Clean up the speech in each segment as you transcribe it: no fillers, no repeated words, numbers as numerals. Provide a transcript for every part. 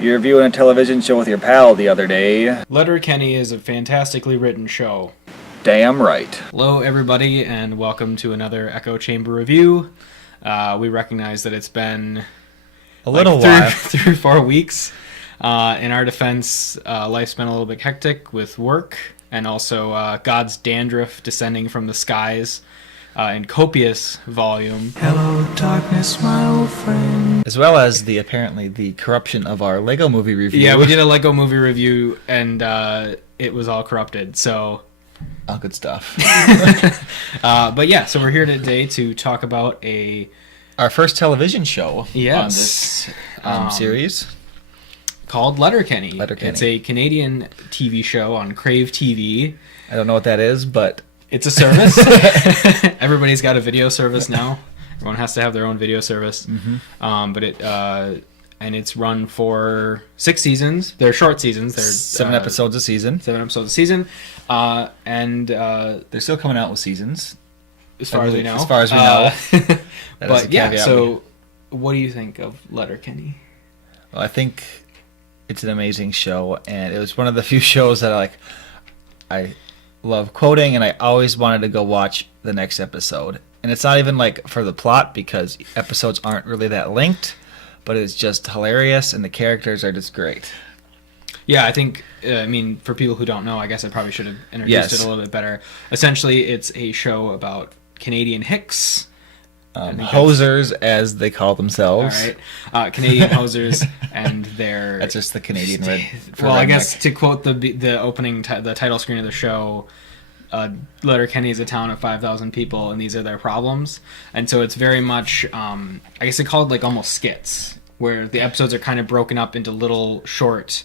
You were viewing a television show with your pal the other day. Letterkenny is a fantastically written show. Damn right. Hello, everybody, and welcome to another Echo Chamber review. We recognize that it's been a little while. 3 or 4 weeks. In our defense, life's been a little bit hectic with work, and also God's dandruff descending from the skies in copious volume. Hello, darkness, my old friend. As well as the corruption of our Lego movie review. Yeah, we did a Lego movie review, and it was all corrupted, so... all good stuff. But yeah, so we're here today to talk about our first television show on this series. Called Letterkenny. Letterkenny. It's a Canadian TV show on Crave TV. I don't know what that is, but... it's a service. Everybody's got a video service now. Everyone has to have their own video service. Mm-hmm. And it's run for 6 seasons. They're short seasons. They're 7 episodes a season. 7 episodes a season. They're still coming out with seasons. As far as we know. As far as we know. But yeah, so what do you think of Letterkenny? Well, I think it's an amazing show, and it was one of the few shows that I love quoting, and I always wanted to go watch the next episode. And it's not even like for the plot, because episodes aren't really that linked, but it's just hilarious, and the characters are just great. Yeah, I think, for people who don't know, I guess I probably should have introduced it a little bit better. Essentially, it's a show about Canadian hicks. Hosers, as they call themselves. All right. Canadian hosers, and their... that's just the Canadian red. Well, I guess to quote the opening, the title screen of the show, Letterkenny is a town of 5,000 people, and these are their problems. And so it's very much, I guess they call it like almost skits, where the episodes are kind of broken up into little short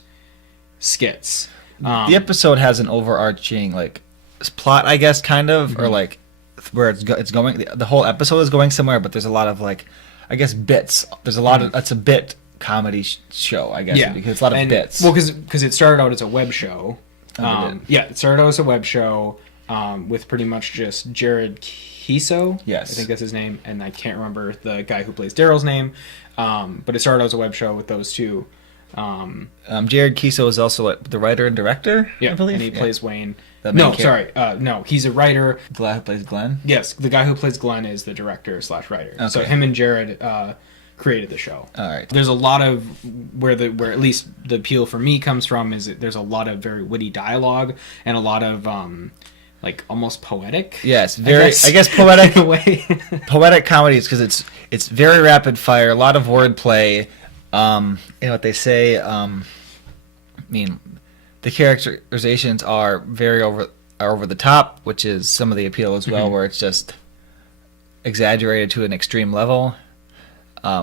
skits. The episode has an overarching plot, I guess, kind of, mm-hmm. or where it's going. The whole episode is going somewhere, but there's a lot of I guess bits. There's a lot of it's a bit comedy show, I guess. Yeah, because it's a lot of bits. Well, because it started out as a web show. It started out as a web show with pretty much just Jared Keeso. Yes, I think that's his name, and I can't remember the guy who plays Daryl's name. But it started out as a web show with those two. Jared Keeso is also the writer and director. Yeah, I believe, and he plays Wayne. No, he's a writer. The guy who plays Glenn? Yes, the guy who plays Glenn is the director/writer. Okay. So him and Jared created the show. All right. There's a lot of where at least the appeal for me comes from is that there's a lot of very witty dialogue and a lot of almost poetic. Yes, I guess poetic in a way. Poetic comedies, because it's very rapid fire, a lot of wordplay. What they say. The characterizations are very over the top, which is some of the appeal as well, mm-hmm. where it's just exaggerated to an extreme level,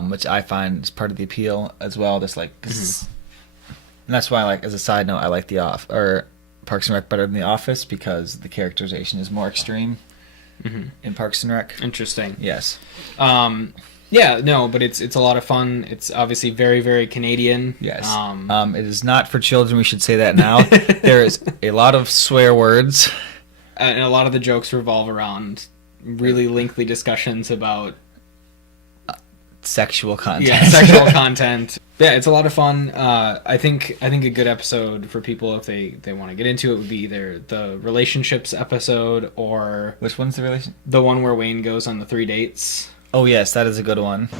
which I find is part of the appeal as well. Just mm-hmm. And that's why, as a side note, I like Parks and Rec better than The Office, because the characterization is more extreme mm-hmm. in Parks and Rec. Interesting. Yes. Yeah, no, but it's a lot of fun. It's obviously very, very Canadian. Yes. It is not for children. We should say that now. There is a lot of swear words. And a lot of the jokes revolve around really lengthy discussions about... sexual content. Yeah, sexual content. Yeah, it's a lot of fun. I think a good episode for people, if they want to get into it, would be either the relationships episode or... which one's the relation? The one where Wayne goes on the 3 dates. Oh, yes, that is a good one.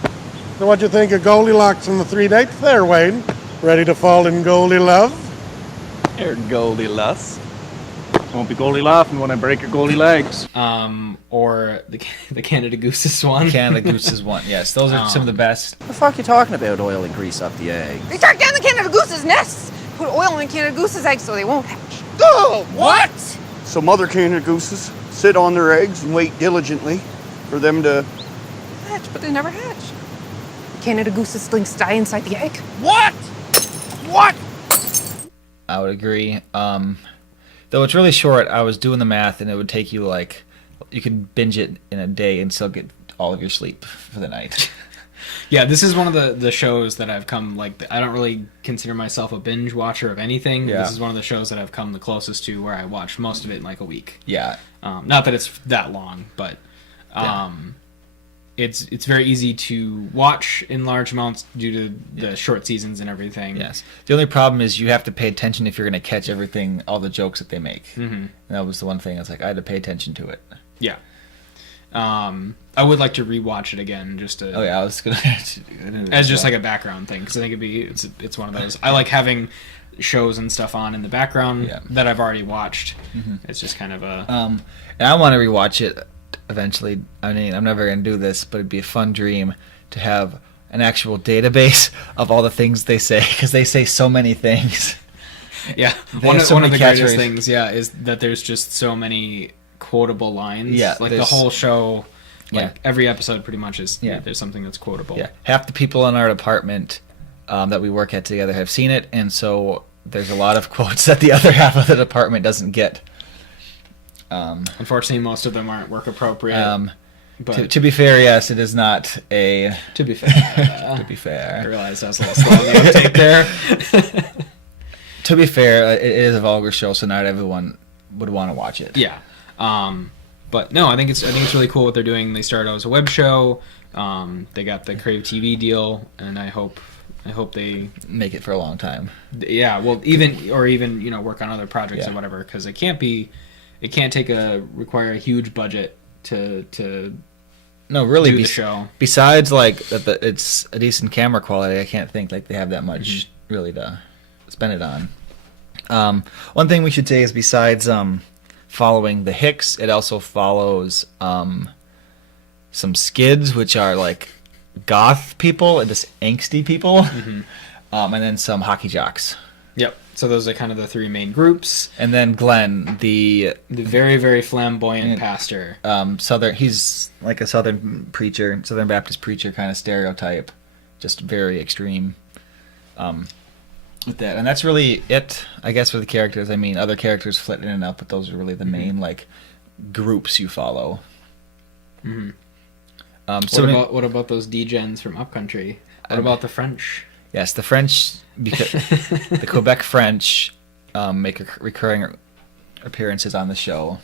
So what do you think of Goldilocks and the 3 dates there, Wayne? Ready to fall in Goldie love? You're Goldilocks. Won't be Goldie laughing when I break your Goldie legs. Or the Canada Goose's one. Canada Goose's one, yes. Those are some of the best. What the fuck are you talking about, oil and grease off the egg? They start down the Canada Goose's nests! Put oil in Canada Goose's eggs so they won't hatch. Oh, what? So mother Canada Gooses sit on their eggs and wait diligently for them to... hatch, but they never hatch. Canada Goose's slings die inside the egg. What? What? I would agree. Though it's really short, I was doing the math, and it would take you you could binge it in a day and still get all of your sleep for the night. Yeah, this is one of the shows that I've come, I don't really consider myself a binge watcher of anything. Yeah. This is one of the shows that I've come the closest to where I watched most of it in a week. Yeah. Not that it's that long, but it's very easy to watch in large amounts due to the short seasons and everything. Yes. The only problem is you have to pay attention if you're going to catch everything, all the jokes that they make. Mm-hmm. And that was the one thing. I was like, I had to pay attention to it. Yeah. I would like to rewatch it again just to. Oh yeah, I was gonna. As just like a background thing, because I think it's one of those. I like having shows and stuff on in the background that I've already watched. Mm-hmm. It's just kind of a. And I want to rewatch it eventually. I mean, I'm never gonna do this, but it'd be a fun dream to have an actual database of all the things they say, because they say so many things. Yeah, one of the greatest things, is that there's just so many quotable lines. Yeah, like the whole show, every episode pretty much is there's something that's quotable. Yeah, half the people in our department that we work at together have seen it, and so there's a lot of quotes that the other half of the department doesn't get. Unfortunately, most of them aren't work appropriate. But to be fair, yes, it is not a. To be fair, to be fair, I realized I was a little slow on the uptake there. To be fair, it is a vulgar show, so not everyone would want to watch it. Yeah. But no, I think it's really cool what they're doing. They started out as a web show. They got the Crave TV deal, and I hope they make it for a long time. Yeah, well, even work on other projects or whatever, because it can't require a huge budget to no really do the show. Besides that it's a decent camera quality, I can't think they have that much really to spend it on. One thing we should say is besides following the Hicks, it also follows some skids, which are like goth people and just angsty people, and then some hockey jocks. Yep. So those are kind of the three main groups. And then Glenn, the very, very flamboyant pastor. He's like a Southern Baptist preacher kind of stereotype, just very extreme. With that, and that's really it, I guess, for the characters. I mean, other characters flit in and out, but those are really the main groups you follow. Mm-hmm. What about those D-gens from Upcountry? What about the French? Yes, the French, because the Quebec French make recurring appearances on the show.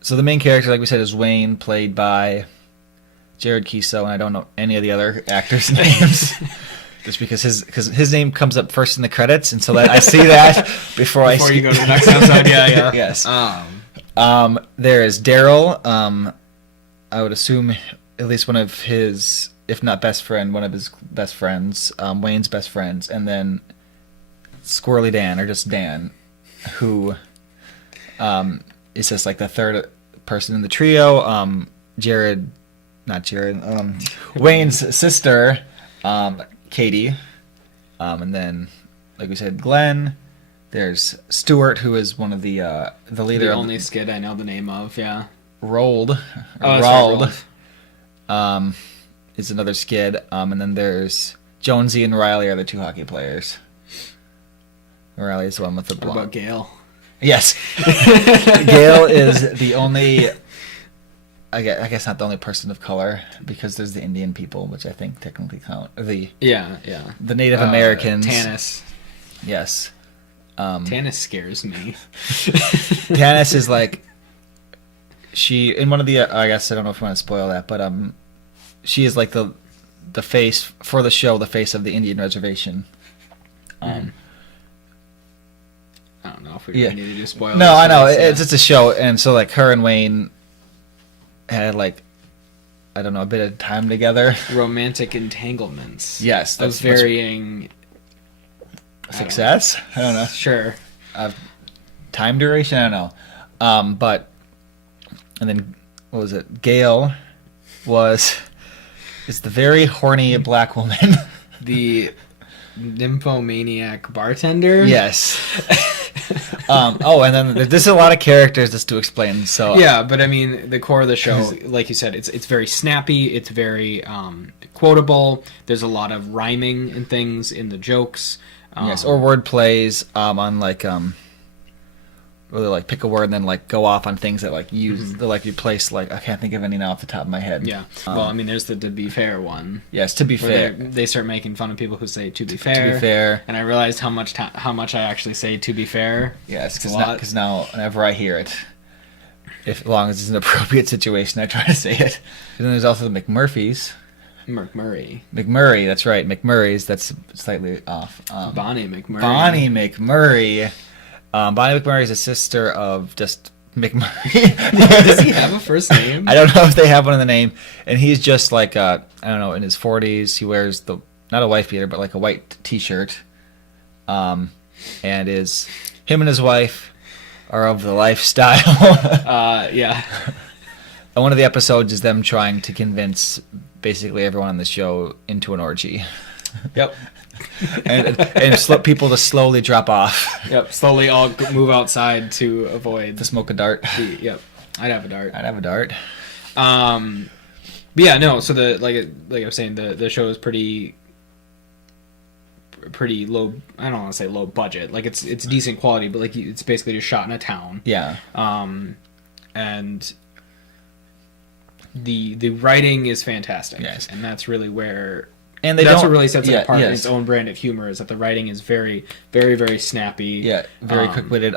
So the main character, like we said, is Wayne, played by Jared Kiso, and I don't know any of the other actors' names. Just because his name comes up first in the credits, and so that I see that before you go to the next episode. Yeah. Yes. There is Daryl. I would assume at least one of his, if not best friend, one of his best friends, Wayne's best friends, and then Squirrely Dan, or just Dan, who is just like the third person in the trio. Wayne's sister, Katie, and then, like we said, Glenn. There's Stuart, who is one of the leader. The only skid I know the name of, Rold, is another skid, and then there's Jonesy and Riley are the two hockey players. Riley is the one with the blonde. What about Gail? Yes, Gail is the only. I guess not the only person of color, because there's the Indian people, which I think technically count. The Native Americans. Tanis. Yes. Tanis scares me. Tanis is like, she in one of the I guess I don't know if you want to spoil that, but she is like the face for the show, the face of the Indian reservation. I don't know if we really need to do spoilers. No, I know it's just a show, and so like her and Wayne had I don't know, a bit of time together. Romantic entanglements. Yes, that's varying success. I don't know. Sure. Time duration. I don't know. But and then what was it? Gail is the very horny black woman. The nymphomaniac bartender. Yes. And then there's a lot of characters just to explain. So yeah, but I mean, the core of the show, like you said, it's very snappy. It's very quotable. There's a lot of rhyming and things in the jokes. Yes, or word plays on really pick a word and then go off on things that use you place I can't think of any now off the top of my head. Yeah. Well, I mean, there's the "to be fair" one. Yes, to be fair. They start making fun of people who say "to be fair." To be fair. And I realized how much I actually say "to be fair." Yes, because now whenever I hear it, If as long as it's an appropriate situation, I try to say it. And then there's also the McMurphys. McMurray, that's right. McMurray's, that's slightly off. Bonnie McMurray. Bonnie McMurray. Bonnie McMurray is a sister of just McMurray. Does he have a first name? I don't know if they have one in the name. And he's just like, I don't know, in his 40s. He wears not a wife beater, but like a white t-shirt. And him and his wife are of the lifestyle. Yeah. And one of the episodes is them trying to convince basically everyone on the show into an orgy. Yep. and people to slowly drop off. Yep. Slowly all move outside to avoid To smoke a dart. Yep. I'd have a dart. But yeah, no. So like I was saying, the show is pretty low. I don't want to say low budget. Like it's decent quality, but like it's basically just shot in a town. Yeah. And the writing is fantastic. Yes. And that's really where. And that's what really sets it apart. Yes. Its own brand of humor is that the writing is very, very, very snappy. Yeah, very quick-witted.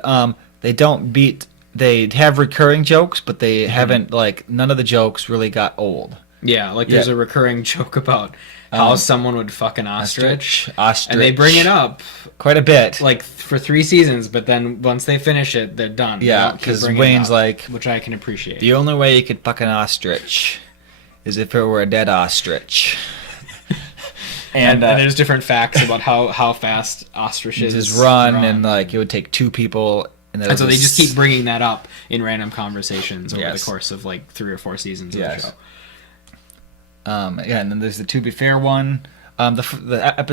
They have recurring jokes, but they haven't, like, none of the jokes really got old. Yeah, like there's a recurring joke about how someone would fuck an ostrich. And they bring it up quite a bit. Like for 3 seasons, but then once they finish it, they're done. Yeah, because Wayne's like... Which I can appreciate. The only way you could fuck an ostrich is if it were a dead ostrich. And there's different facts about how fast ostriches just run, and like it would take 2 people. And so they just keep bringing that up in random conversations over the course of like 3 or 4 seasons of the show. And then there's the To Be Fair one.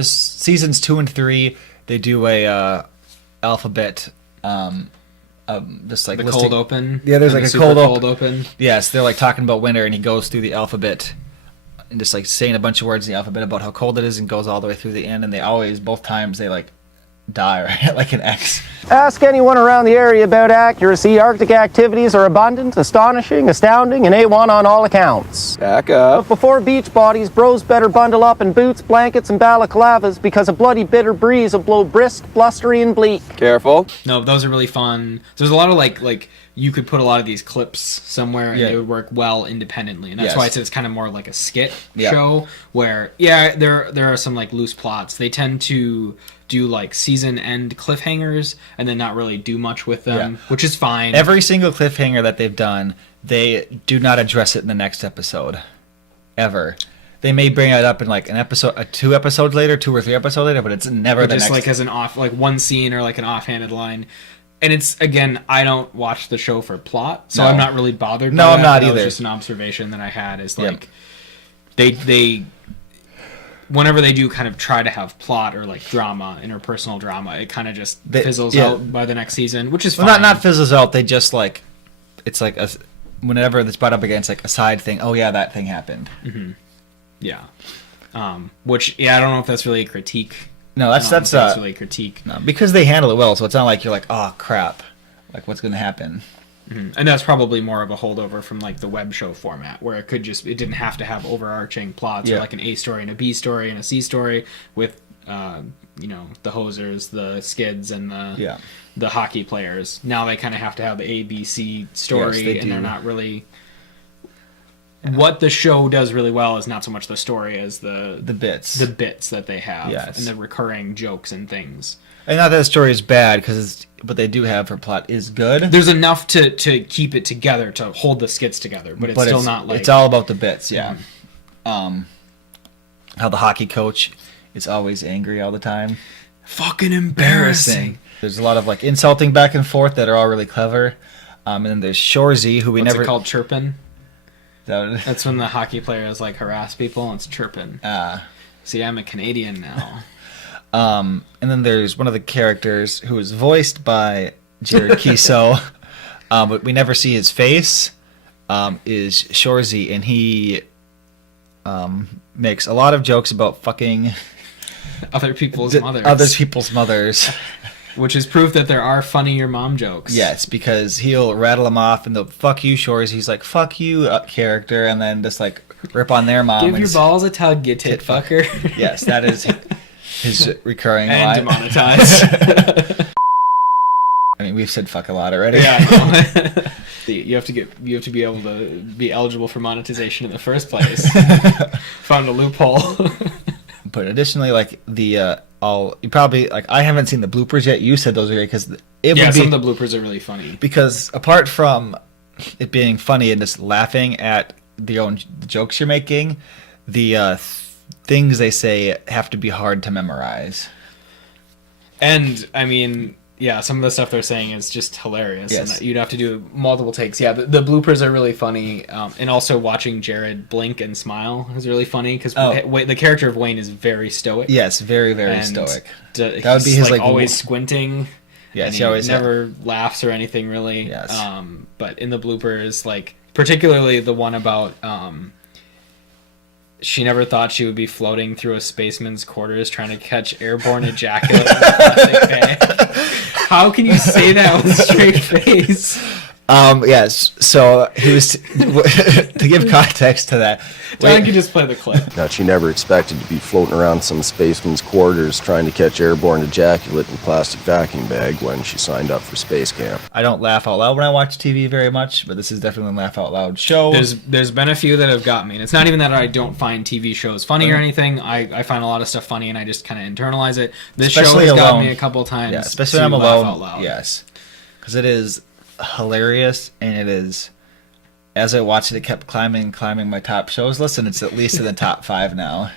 Seasons 2 and 3, they do a alphabet. Just like the listing. cold open. Yeah, there's like a cold open. Yes, they're like talking about winter, and he goes through the alphabet. And just like saying a bunch of words in the alphabet about how cold it is, and goes all the way through the end, and they always, both times, they like die or hit like an X. Ask anyone around the area about accuracy. Arctic activities are abundant, astonishing, astounding, and A1 on all accounts. Back up. But before beach bodies, bros better bundle up in boots, blankets, and balaclavas because a bloody bitter breeze will blow brisk, blustery, and bleak. Careful. No, those are really fun. There's a lot of like you could put a lot of these clips somewhere and they would work well independently, and that's why I said it's kind of more like a skit show where there are some like loose plots. They tend to do like season end cliffhangers and then not really do much with them, which is fine. Every single cliffhanger that they've done, they do not address it in the next episode, ever. They may bring it up in like an episode, 2 episodes later, 2 or 3 episodes later, but it's never the just next. Like as an off, like one scene or like an offhanded line. And it's, again, I don't watch the show for plot, so I'm not really bothered by that. I'm not either. either. It's just an observation that I had is like, they whenever they do kind of try to have plot or like drama, interpersonal drama, it kind of just fizzles out by the next season, which is fine. Well, not fizzles out. They just like, it's like whenever it's brought up against like a side thing. Oh yeah, that thing happened. Mm-hmm. Yeah. Which I don't know if that's really a critique. No, that's really a critique. No, because they handle it well, so it's not like you're like, oh crap, like what's going to happen. Mm-hmm. And that's probably more of a holdover from like the web show format, where it didn't have to have overarching plots or like an A story and a B story and a C story with the hosers, the skids, and the hockey players. Now they kind of have to have the A, B, C story, and they're not really. What the show does really well is not so much the story as the bits that they have, and the recurring jokes and things. And not that the story is bad, because what they do have for plot is good. There's enough to keep it together, to hold the skits together, but it's still not like... It's all about the bits, yeah. Mm-hmm. How the hockey coach is always angry all the time. Fucking embarrassing. There's a lot of like insulting back and forth that are all really clever. And then there's Shorzy, who What's it called, chirping? That's when the hockey players like harass people, and it's chirping. See, I'm a Canadian now. And then there's one of the characters who is voiced by Jared Kiso, but we never see his face, is Shorzy, and he makes a lot of jokes about fucking other people's mothers. Which is proof that there are funnier mom jokes. Yes, because he'll rattle them off, and the fuck you Shorzy, he's like, fuck you character, and then just like rip on their mom. Give your balls a tug, you tit fucker. Yes, that is his recurring and line. Demonetized. I mean, we've said fuck a lot already. Yeah. You have to be able to be eligible for monetization in the first place. Found a loophole. But additionally, like you probably like I haven't seen the bloopers yet. You said those are great because some of the bloopers are really funny. Because apart from it being funny and just laughing at the jokes you're making, the things they say have to be hard to memorize. And I mean, yeah, some of the stuff they're saying is just hilarious, Yes. and that you'd have to do multiple takes. Yeah, the bloopers are really funny, and also watching Jared blink and smile is really funny because the character of Wayne is very stoic. Yes, very, very and stoic. That would be his, like, always squinting. Yes, and he always never laughs or anything really. Yes. But in the bloopers, like particularly the one about she never thought she would be floating through a spaceman's quarters trying to catch airborne ejaculate in a plastic bag. How can you say that with a straight face? Yes. So he was to give context to that. John can just play the clip. That she never expected to be floating around some spaceman's quarters trying to catch airborne ejaculate in a plastic vacuum bag when she signed up for space camp. I don't laugh out loud when I watch TV very much, but this is definitely a laugh out loud show. There's been a few that have got me, and it's not even that I don't find TV shows funny or anything. I find a lot of stuff funny, and I just kind of internalize it. This Especially show has got alone. me a couple times. Yeah, especially when I'm laugh alone. out loud. Yes, because it is hilarious, and it is. As I watched it, it kept climbing my top shows. Listen, it's at least in the top 5 now,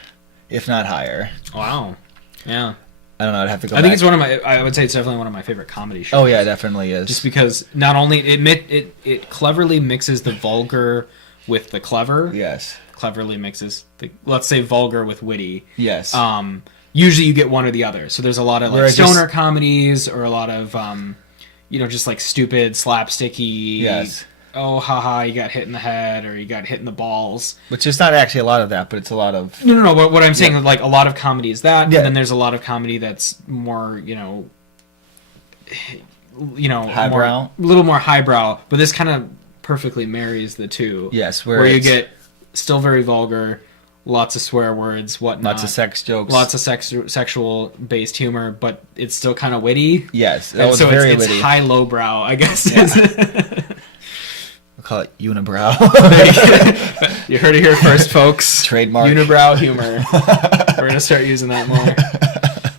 if not higher. Wow. Yeah. I don't know. I'd have to go. I think it's one of my. I would say it's definitely one of my favorite comedy shows. Oh yeah, it definitely is. Just because not only it cleverly mixes the vulgar with the clever. Yes. Cleverly mixes the, let's say, vulgar with witty. Yes. Usually you get one or the other. So there's a lot of like Whereas stoner comedies or a lot of just like stupid slapsticky. Yes. Oh, haha, you got hit in the head or you got hit in the balls. Which is not actually a lot of that, but it's a lot of... No. What I'm saying, like, a lot of comedy is that, Yeah. and then there's a lot of comedy that's more, highbrow? a little more highbrow, but this kind of perfectly marries the two. Yes, where you get still very vulgar, lots of swear words, whatnot. Lots of sex jokes. Lots of sexual-based humor, but it's still kind of witty. Yes, that was so very it's witty. high-lowbrow, I guess. Yeah. We'll call it unibrow. You heard it here first, folks. Trademark. Unibrow humor. We're going to start using that more.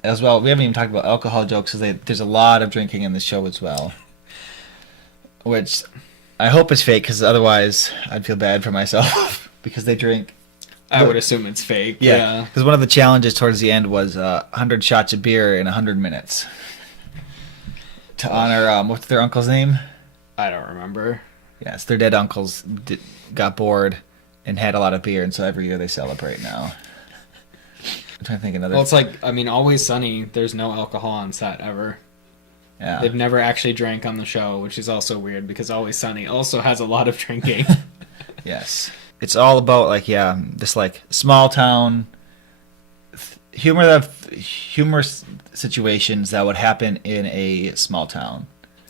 As well, we haven't even talked about alcohol jokes because there's a lot of drinking in the show as well. Which I hope is fake because otherwise I'd feel bad for myself because they drink. I would assume it's fake. Yeah. Because one of the challenges towards the end was 100 shots of beer in 100 minutes. To honor, what's their uncle's name? I don't remember. Yes, their dead uncles got bored and had a lot of beer, and so every year they celebrate now. I'm trying to think another. Well, it's like, I mean, Always Sunny, there's no alcohol on set ever. Yeah. They've never actually drank on the show, which is also weird because Always Sunny also has a lot of drinking. Yes. It's all about, like, this, like, small town humorous situations that would happen in a small town.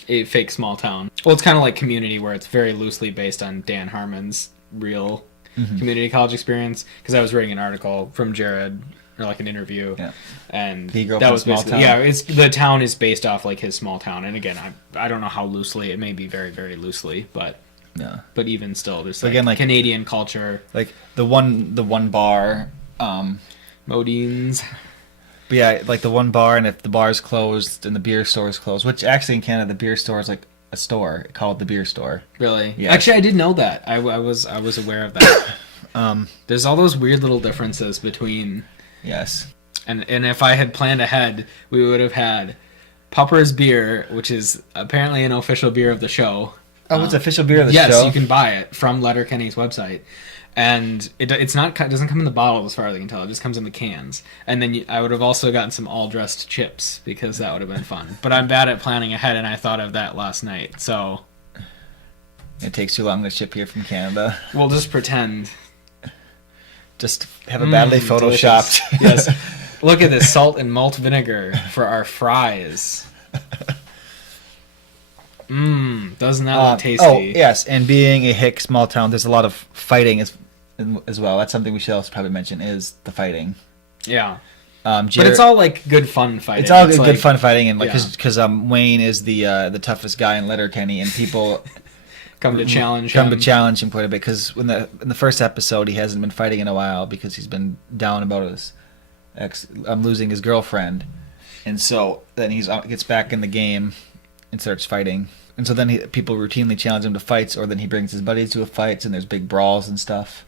A fake small town. Well, it's kind of like Community, where it's very loosely based on Dan Harmon's real community college experience. Because I was reading an article from Jared, or like an interview, and that was basically the town is based off like his small town. And again, I don't know how loosely, it may be very, very loosely, but but even still, there's again like Canadian culture, like the one bar, Modine's. But yeah, like the one bar, and if the bar's closed and the beer store is closed, which actually in Canada the beer store is like a store called the beer store. Really? Yeah. Actually, I did know that. I was aware of that. There's all those weird little differences between. Yes. And if I had planned ahead, we would have had Pupper's beer, which is apparently an official beer of the show. Oh, it's official beer of the show? Yes, you can buy it from Letterkenny's website. And it doesn't come in the bottle as far as I can tell. It just comes in the cans. And then I would have also gotten some all-dressed chips because that would have been fun. But I'm bad at planning ahead, and I thought of that last night. So it takes too long to ship here from Canada. We'll just pretend. Just have it badly photoshopped. Yes. Look at this salt and malt vinegar for our fries. Doesn't that look tasty? Oh, yes, and being a hick small town, there's a lot of fighting as well. That's something we should also probably mention is the fighting. Yeah. But it's all like good fun fighting. It's all good fun fighting, and like yeah. because Wayne is the toughest guy in Letterkenny, and people come to challenge him quite a bit, because in the first episode he hasn't been fighting in a while because he's been down about his losing his girlfriend, and so then he gets back in the game and starts fighting, and so then people routinely challenge him to fights, or then he brings his buddies to fights and there's big brawls and stuff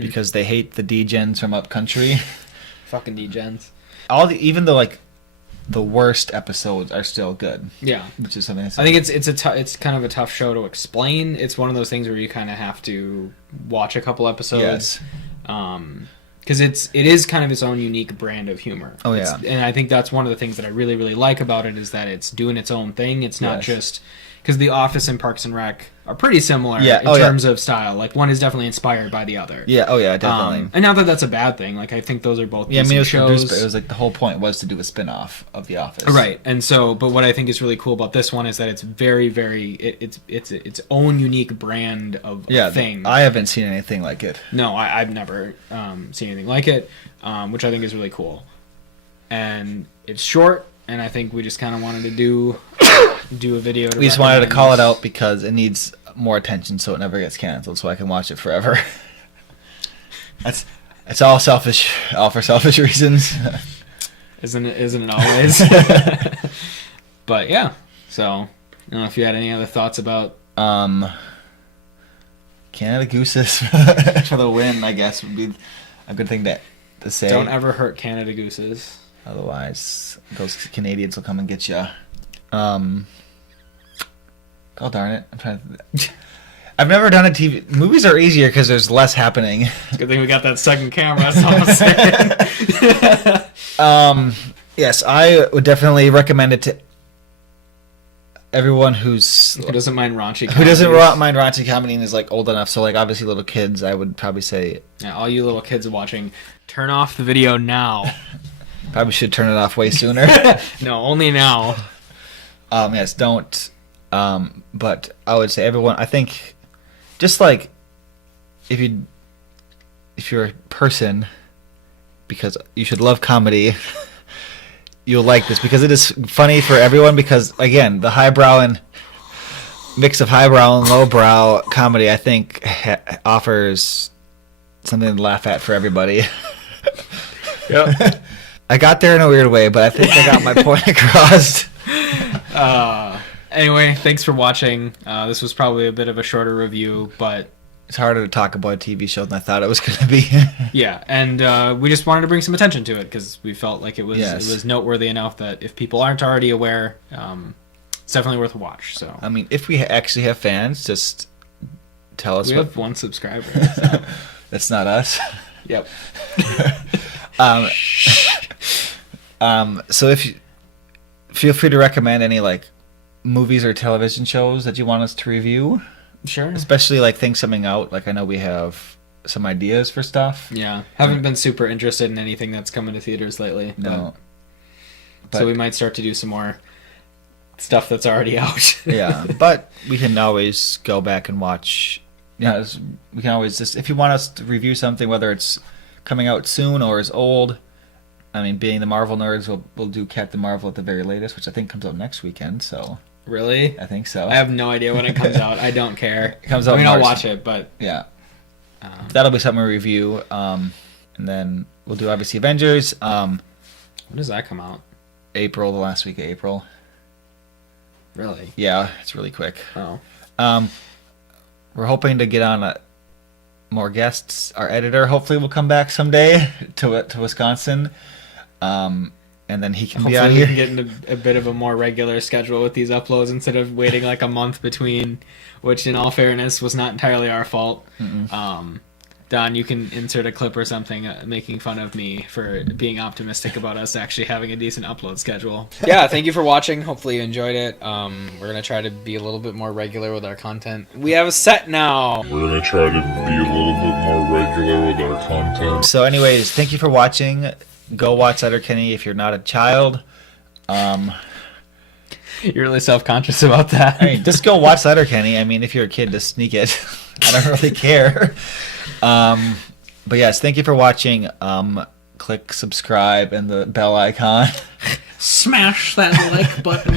because they hate the D-gens from up country. Fucking D-gens. Even though like the worst episodes are still good. Yeah, which is something I think it's kind of a tough show to explain. It's one of those things where you kind of have to watch a couple episodes. Yes. Because it is kind of its own unique brand of humor. Oh yeah, and I think that's one of the things that I really really like about it, is that it's doing its own thing. It's not just because The Office and Parks and Rec are pretty similar in terms of style. Like one is definitely inspired by the other. Yeah. Oh yeah, definitely. And not that that's a bad thing. Like I think those are both. Yeah, I mean, it was shows. produced, but it was like the whole point was to do a spin-off of The Office. Right, and so, but what I think is really cool about this one is that it's very, very, it's its own unique brand of thing. I haven't seen anything like it. No, I've never seen anything like it, which I think is really cool. And it's short, and I think we just kind of wanted to do a video. We just wanted to call it out because it needs more attention, so it never gets canceled, so I can watch it forever. It's all for selfish reasons. Isn't it always? But yeah, so I don't know if you had any other thoughts about Canada Gooses for the win. I guess would be a good thing to say. Don't ever hurt Canada Gooses. Otherwise, those Canadians will come and get you. Oh darn it! I've never done a TV. Movies are easier because there's less happening. It's a good thing we got that second camera. That's all I'm saying. Yes, I would definitely recommend it to everyone who doesn't mind raunchy. Who doesn't mind raunchy comedy and is like old enough. So like obviously little kids, I would probably say. Yeah, all you little kids watching, turn off the video now. Probably should turn it off way sooner. No, only now. Yes, don't. But I would say everyone. I think, just like if you're a person, because you should love comedy. You'll like this because it is funny for everyone. Because again, the highbrow and mix of highbrow and lowbrow comedy, I think, offers something to laugh at for everybody. Yep. I got there in a weird way, but I think I got my point across. Anyway, thanks for watching. This was probably a bit of a shorter review, but it's harder to talk about a TV show than I thought it was going to be. Yeah, and we just wanted to bring some attention to it because we felt like it was noteworthy enough that if people aren't already aware, it's definitely worth a watch. So I mean, if we actually have fans, just tell us. We have one subscriber. So. That's not us. Yep. So if you feel free to recommend any like movies or television shows that you want us to review. Sure. Especially like things coming out. Like I know we have some ideas for stuff. Yeah. Haven't been super interested in anything that's coming to theaters lately. No. But so we might start to do some more stuff that's already out. Yeah. But we can always go back and watch. Yeah. We can always just, if you want us to review something, whether it's coming out soon or is old. I mean, being the Marvel nerds, we'll do Captain Marvel at the very latest, which I think comes out next weekend. So really, I think so. I have no idea when it comes out. I don't care. It comes out. I mean, I'll watch it, but yeah, that'll be something we review. And then we'll do obviously Avengers. When does that come out? April, the last week of April. Really? Yeah, it's really quick. Oh. We're hoping to get on more guests. Our editor hopefully will come back someday to Wisconsin. And then he can hopefully be on here. We can get into a bit of a more regular schedule with these uploads instead of waiting like a month between, which in all fairness was not entirely our fault. Don, you can insert a clip or something making fun of me for being optimistic about us actually having a decent upload schedule. Yeah, thank you for watching. Hopefully you enjoyed it. We're going to try to be a little bit more regular with our content. We have a set now. We're going to try to be a little bit more regular with our content. So anyways, thank you for watching. Go watch Letterkenny if you're not a child. You're really self-conscious about that. I mean, just go watch Letterkenny. I mean, if you're a kid, just sneak it. I don't really care. But yes, thank you for watching. Click subscribe and the bell icon. Smash that like button.